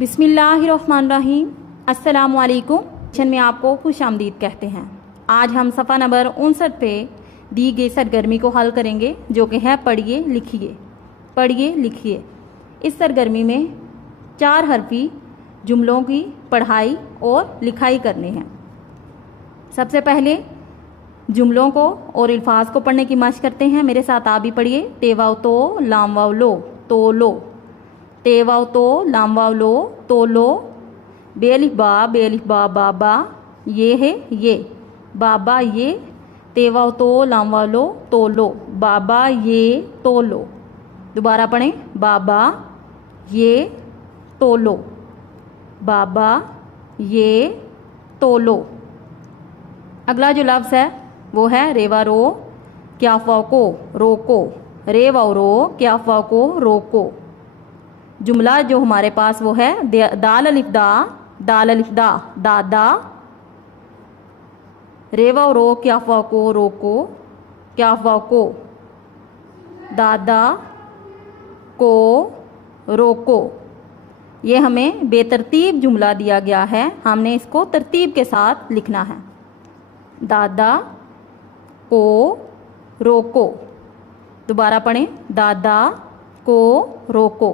बिस्मिल्लाहिर्रहमानिर्रहीम। अस्सलामुअलैकुम। सेशन में आपको खुश आमदीद कहते हैं। आज हम सफ़ा नंबर 59 पे दी गई सरगर्मी को हल करेंगे, जो कि है पढ़िए लिखिए। पढ़िए लिखिए। इस सरगर्मी में 4 हरफी जुमलों की पढ़ाई और लिखाई करने हैं। सबसे पहले जुमलों को और अल्फाज को पढ़ने की मशक करते हैं। मेरे साथ आप भी पढ़िए। तेवाव तो लाम वाव लो तो लो। तेवाव तो लाम वाव लो तो लो। बेलिफ बा बाबा ये है ये। बाबा ये। तेवाव तो लाम वाव लो तो लो। बाबा ये तो लो। दोबारा पढ़ें। बाबा ये तो लो। बाबा ये तो लो। अगला जो लफ्ज़ है वो है रेवा रो क्याफा को रोको। रेवा रो क्याफा को रोको। जुमला जो हमारे पास वो है दाल अलिफ दा दादा। रेवा रो क्याफा को रोको। क्याफा को दादा को रोको। ये हमें बेतरतीब जुमला दिया गया है, हमने इसको तरतीब के साथ लिखना है। दादा को रोको। दोबारा पढ़ें। दादा को रोको।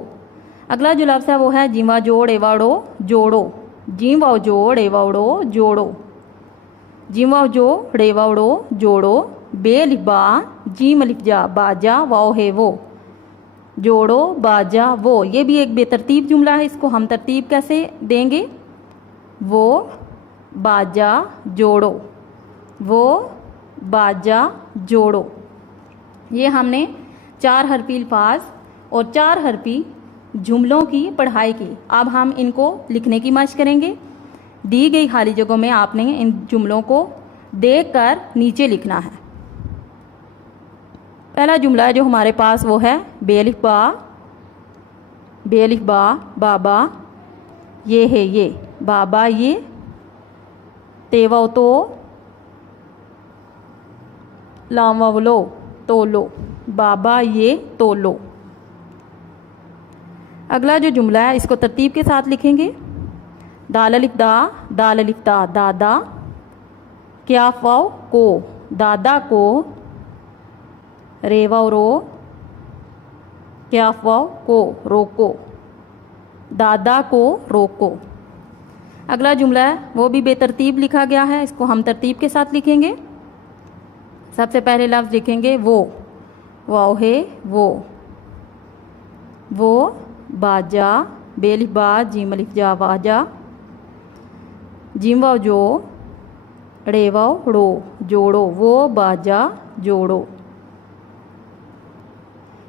अगला जो लफ्ज़ है वो है जीवा जोड़ एवाड़ो जोड़ो। जीवा जोड़ एवाड़ो जोड़ो। जीवा जोड़ एवाड़ो जोड़ो। बेलिफ बा जीम अलिफ जा बाजा वाओ है वो। जोड़ो बाजा वो। ये भी एक बेतरतीब जुमला है, इसको हम तरतीब कैसे देंगे। वो बाजा जोड़ो। वो बाजा जोड़ो। ये हमने 4 हरफी अल्फाज और 4 हरफी जुमलों की पढ़ाई की। अब हम इनको लिखने की मशक करेंगे। दी गई खाली जगहों में आपने इन जुमलों को देखकर नीचे लिखना है। पहला जुमला जो हमारे पास वो है बेलिफ बा बाबा ये है ये। बाबा ये। तेवाव तो लाम वाव लो तो लो। बाबा ये तो लो। अगला जो जुमला है इसको तरतीब के साथ लिखेंगे। दाल अलिफ दा दादा। क्याफाव को दादा को। रेवाव रो क्याफाव को रोको। दादा को रोको। अगला जुमला है वो भी बेतरतीब लिखा गया है, इसको हम तरतीब के साथ लिखेंगे। सबसे पहले लफ्ज़ लिखेंगे वो। वाओ है वो बाजा। बेलिफ बा जीम अलिफ जा बाजा। जीम वाव जो रेवाव रो जोड़ो। वो बाजा जोड़ो।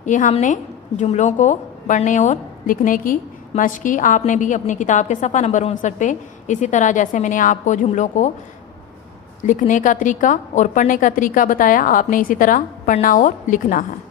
ये हमने जुमलों को पढ़ने और लिखने की मशक की। आपने भी अपनी किताब के सफ़ा नंबर 59 पे इसी तरह जैसे मैंने आपको जुमलों को लिखने का तरीका और पढ़ने का तरीका बताया, आपने इसी तरह पढ़ना और लिखना है।